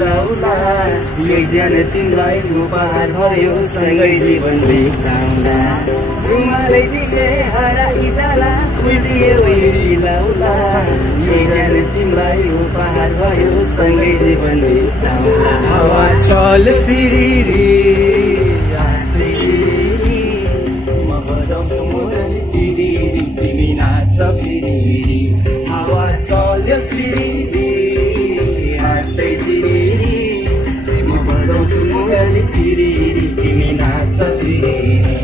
मिलाउला यो ज्यान तिमीलाई उपहार भयो सँगै जीवन बिताउँला रुमालै दिए हराइ जाला फुलिए मिलाउला यो ज्यान तिमीलाई उपहार भयो सँगै जीवन बिताउँला हावा चल सिरिरी म बजाउँछु मुरली तिरिरी तिमी नाच फिरिरी हावा चल्यो सिरिरी हातै सिरिरी म बजाउँछु मुरली तिरिरी तिमी नाच फिरिरी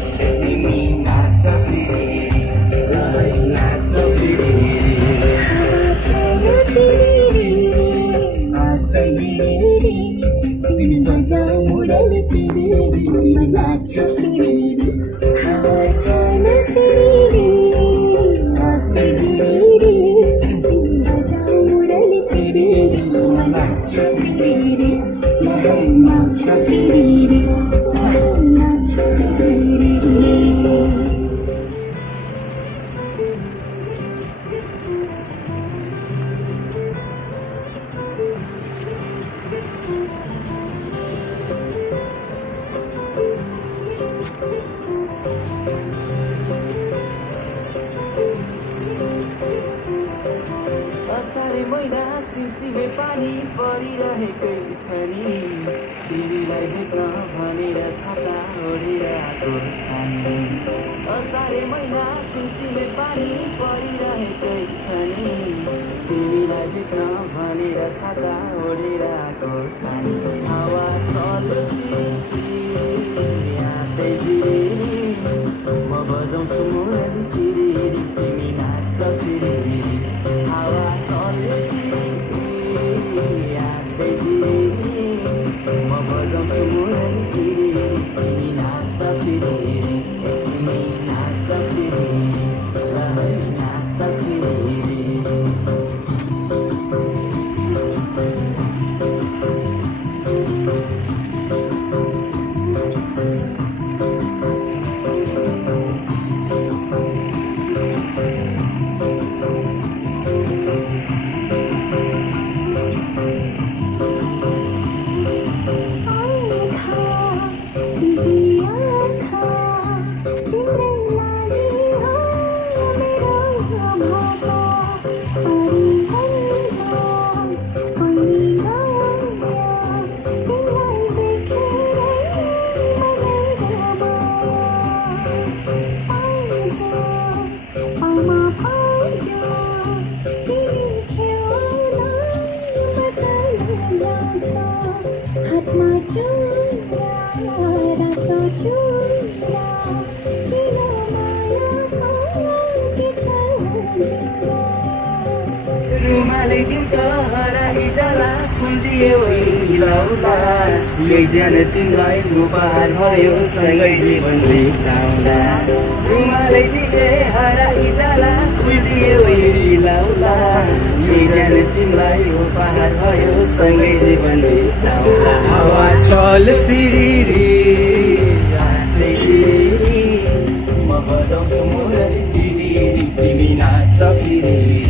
तिमी नाच फिरिरी नाच फिरिरी चल्यो सिरिरी हातै सिरिरी तिमी बजाऊ मुरली तिरिरी म नाच फिरिरी हावा चल्यो सिरिरी हातै सिरिरी तिमी बजाऊ मुरली तिरिरी म नाच फिरिरी नाच फिरिरी नाच फिरिरी असारे महिना सिमसिमे पानी परिरहेकै छ नि तिमीलाई भेट्न भनेर छाता ओढेर आएको सानी असारे महिना सिमसिमे पानी परिरहेकै छ नि तिमीलाई भेट्न भनेर छाता ओढेर आएको सानी हावा चल्यो हातै सिरिरी म बजाउँछु मुरली तिरिरी तिमी नाच फिरिरी हावा चल्यो सिरिरी हातै सिरिरी म बजाउँछु मुरली तिरिरी तिमी नाच फिरिरी तिमी नाच फिरिरी नाच फिरिरी रुमालै दिउँका हराइ जाला फुलिए मिलाउला यो ज्यान तिमीलाई उपहार भयो सँगै जीवन बिताउँला रुमालै दिए हराइ जाला फुलिए मिलाउला यो ज्यान तिमीलाई उपहार भयो सँगै जीवन बिताउँला हावा चल सिरिरी हातै सिरिरी म बजाउँछु मुरली तिरिरी तिमी नाच फिरिरी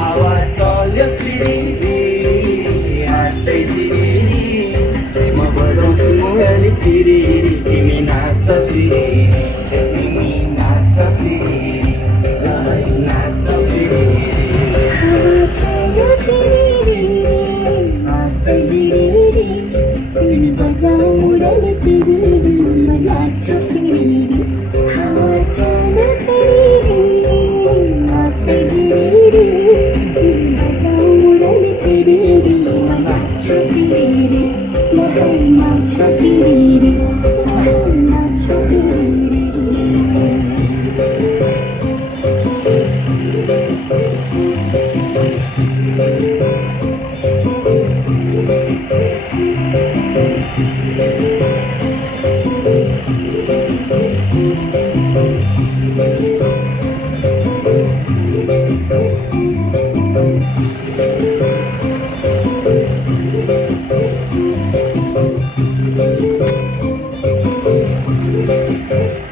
हावा चल्यो सिरिरी हातै सिरिरी म बजाउँछु मुरली तिरिरी तिमी नाच फिरिरी तिमी नाच फिरिरी नाच फिरिरी हावा चल्यो सिरिरी हातै सिरिरी तिमी बजाऊ मुरली तिरिरी म नाच फिरिरी हावा चल्यो सिरिरी हातै सिरिरी Thank you.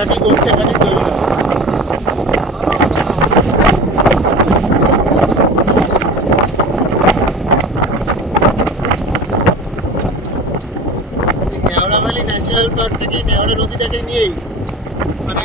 নাকি গরুখানি তৈরি হয়। নেওড়া ভ্যালি ন্যাশনাল পার্ক থেকে নেওড়া নদীটাকে নিয়েই মানে